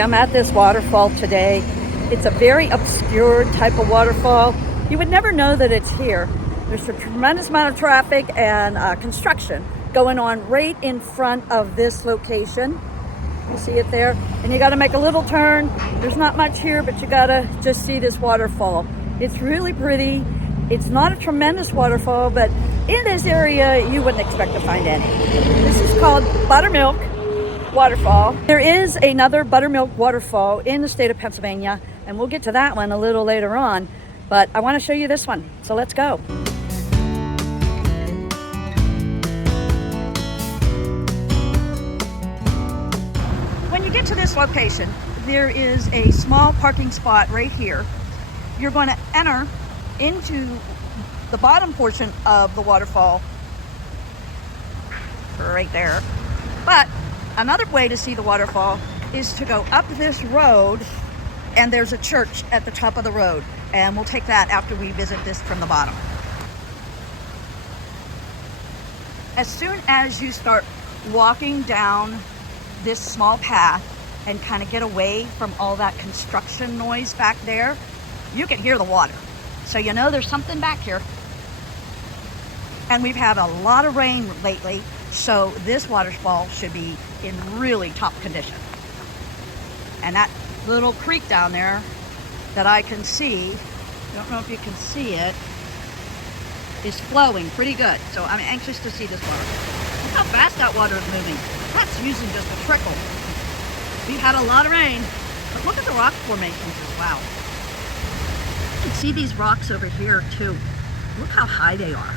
Okay, I'm at this waterfall today. It's a very obscure type of waterfall. You would never know that it's here. There's a tremendous amount of traffic and construction going on right in front of this location. You see it there? And you got to make a little turn. There's not much here, but you got to just see this waterfall. It's really pretty. It's not a tremendous waterfall, but in this area, you wouldn't expect to find any. This is called Buttermilk Waterfall. There is another Buttermilk Waterfall in the state of Pennsylvania, and we'll get to that one a little later on, but I want to show you this one, so let's go. When you get to this location, there is a small parking spot right here. You're going to enter into the bottom portion of the waterfall right there, but another way to see the waterfall is to go up this road, and there's a church at the top of the road, and we'll take that after we visit this from the bottom. As soon as you start walking down this small path and kind of get away from all that construction noise back there, you can hear the water. So you know there's something back here. And we've had a lot of rain lately, so this waterfall should be in really top condition. And that little creek down there that I can see, I don't know if you can see it, is flowing pretty good. So I'm anxious to see this water. Look how fast that water is moving. That's usually just a trickle. We've had a lot of rain, but look at the rock formations as well. You can see these rocks over here too. Look how high they are.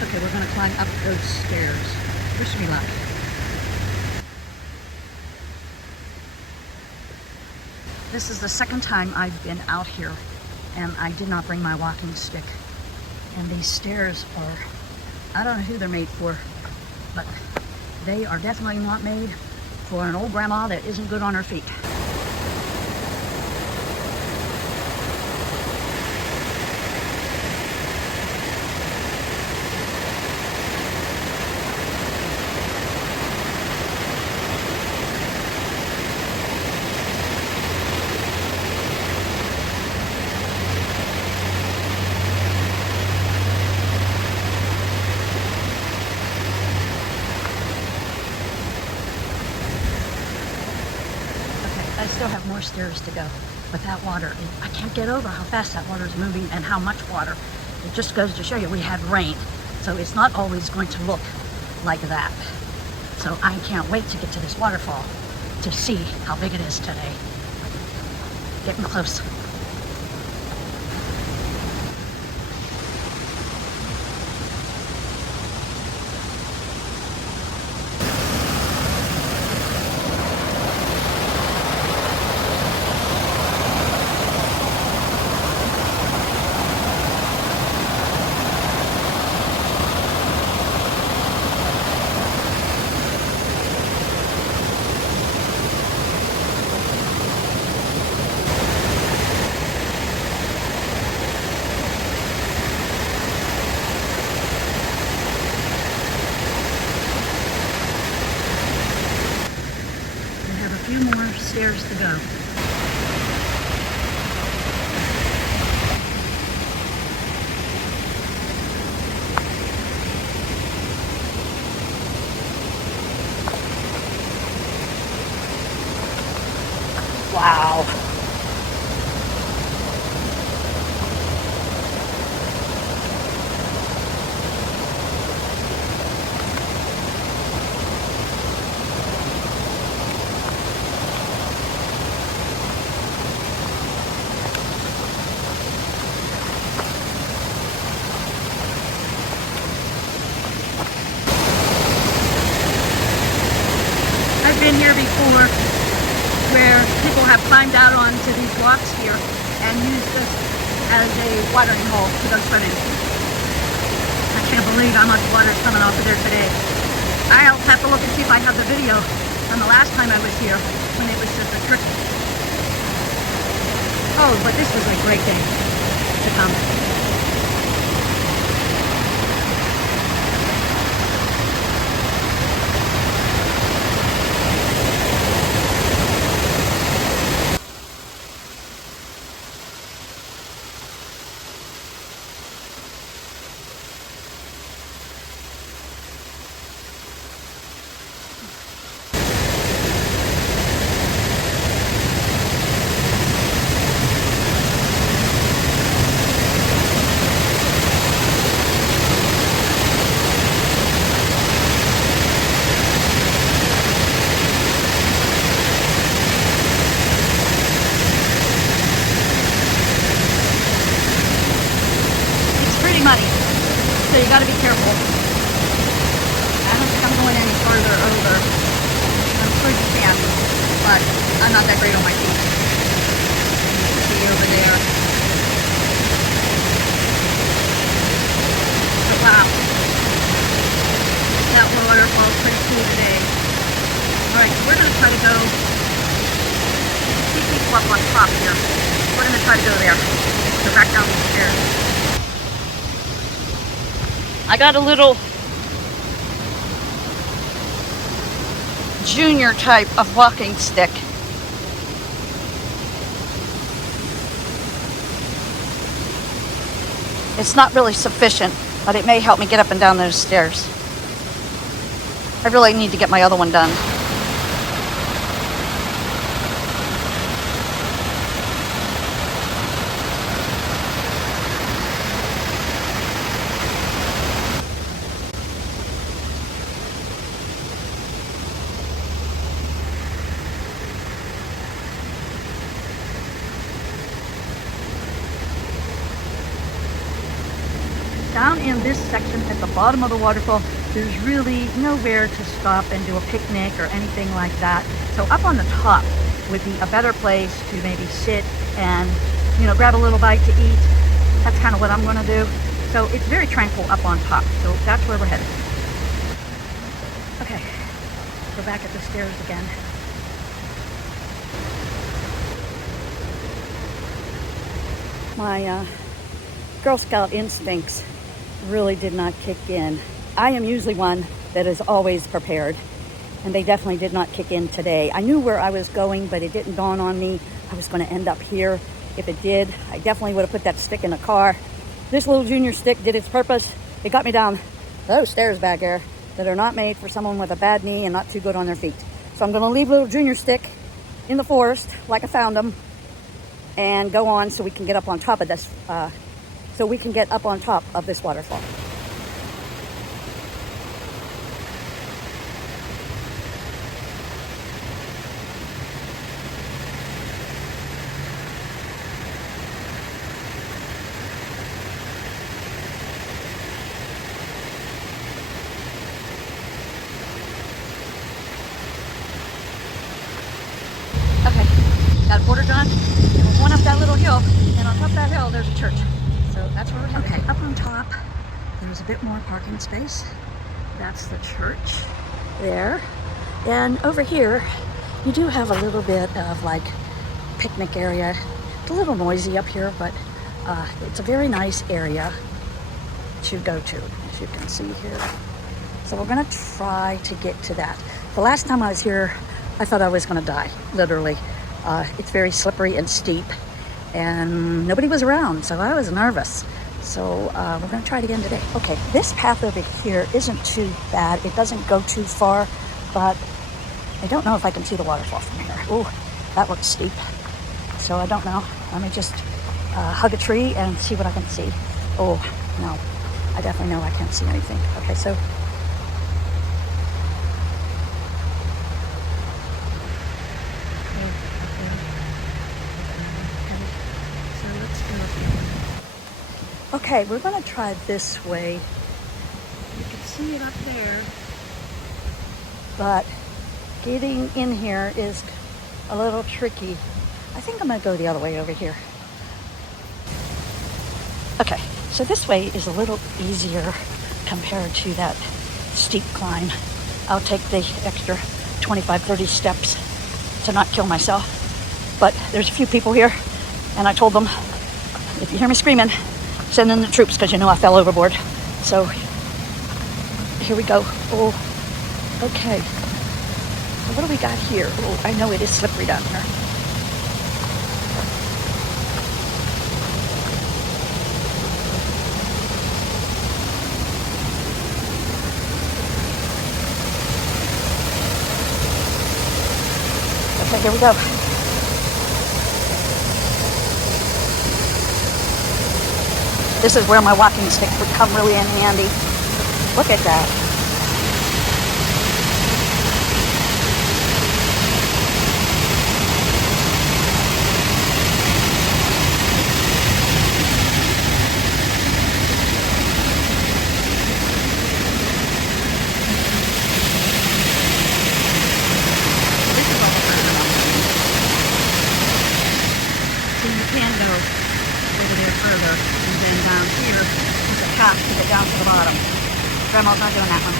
Okay, we're going to climb up those stairs. Wish me luck. This is the second time I've been out here, and I did not bring my walking stick. And these stairs are, I don't know who they're made for, but they are definitely not made for an old grandma that isn't good on her feet. I still have more stairs to go, but that water, I can't get over how fast that water is moving and how much water. It just goes to show you we had rain, so it's not always going to look like that. So I can't wait to get to this waterfall to see how big it is today. Getting close. A few more stairs to go. Wow. been here before where people have climbed out onto these rocks here and used this as a watering hole to go swimming. I can't believe how much water is coming off of there today. I'll have to look and see if I have the video from the last time I was here when it was just a trickle. Oh, but this was a great day to come. Muddy, so you got to be careful. I don't think I'm going any further over. I'm sure you can, but I'm not that great on my feet. See over there. But wow, that waterfall is pretty cool today. All right, so we're going to try to go see people up on top here. We're going to try to go there. Go back down these stairs. I got a little junior type of walking stick. It's not really sufficient, but it may help me get up and down those stairs. I really need to get my other one done. Down in this section at the bottom of the waterfall, there's really nowhere to stop and do a picnic or anything like that. So up on the top would be a better place to maybe sit and, grab a little bite to eat. That's kind of what I'm going to do. So it's very tranquil up on top. So that's where we're headed. Okay, we're back at the stairs again. My Girl Scout instincts really did not kick in. I am usually one that is always prepared, and they definitely did not kick in today. I knew where I was going, but it didn't dawn on me I was going to end up here. If it did, I definitely would have put that stick in the car. This little junior stick did its purpose. It got me down those stairs back there that are not made for someone with a bad knee and not too good on their feet. So I'm going to leave little junior stick in the forest like I found them and go on so we can get up on top of this waterfall. Got a quarter done, and we're going up that little hill, and on top of that hill there's a church. So that's where we're headed. Okay, up on top there's a bit more parking space. That's the church there. And over here you do have a little bit of like picnic area. It's a little noisy up here, but it's a very nice area to go to, as you can see here. So we're gonna try to get to that. The last time I was here, I thought I was gonna die, literally. It's very slippery and steep, and nobody was around, so I was nervous. So we're going to try it again today. Okay, this path over here isn't too bad. It doesn't go too far, but I don't know if I can see the waterfall from here. Oh, that looks steep. So I don't know. Let me just hug a tree and see what I can see. Oh, no. I definitely know I can't see anything. Okay, so okay, we're going to try this way. You can see it up there, but Getting in here is a little tricky. I think I'm gonna go the other way over here. Okay, so this way is a little easier compared to that steep climb. I'll take the extra 25, 30 steps to not kill myself. But there's a few people here, and I told them, if you hear me screaming, send in the troops, because you know I fell overboard. So here we go. Oh, okay. So what do we got here? Oh, I know it is slippery down here. Okay, here we go. This is where my walking stick would come really in handy. Look at that. Further, and then down here is a path to get down to the bottom. Grandma's not doing that one.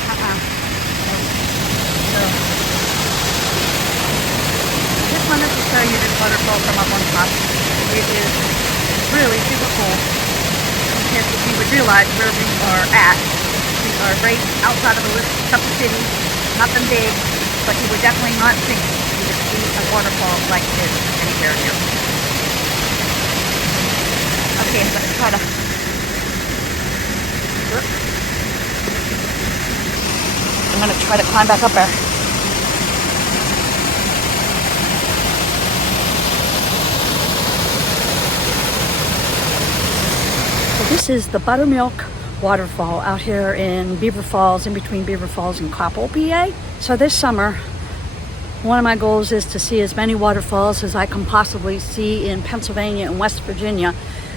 So, I just wanted to show you this waterfall from up on top. It is really super cool. If you would realize where we are at, we are right outside of a couple cities, nothing big, but you would definitely not think you would see a waterfall like this anywhere here. Okay, I'm gonna try to climb back up there. So this is the Buttermilk Waterfall out here in Beaver Falls, in between Beaver Falls and Coppell, PA. So this summer, one of my goals is to see as many waterfalls as I can possibly see in Pennsylvania and West Virginia.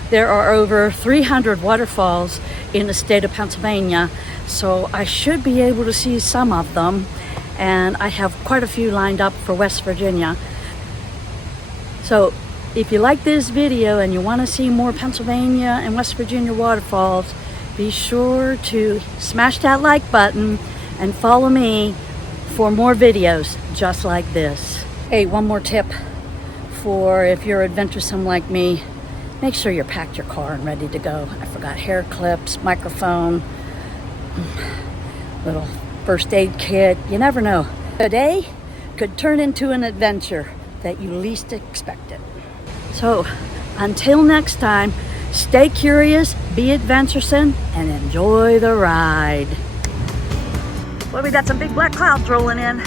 There are over 300 waterfalls in the state of Pennsylvania, so I should be able to see some of them, and I have quite a few lined up for West Virginia. So if you like this video and you want to see more Pennsylvania and West Virginia waterfalls, be sure to smash that like button and follow me for more videos just like this. Hey, one more tip for if you're adventuresome like me. Make sure you're packed your car and ready to go. I forgot hair clips, microphone, little first aid kit. You never know. Today could turn into an adventure that you least expected. So until next time, stay curious, be adventuresome, and enjoy the ride. Well, we got some big black clouds rolling in.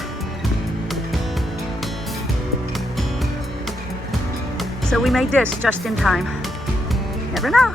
So we made this just in time. Never know.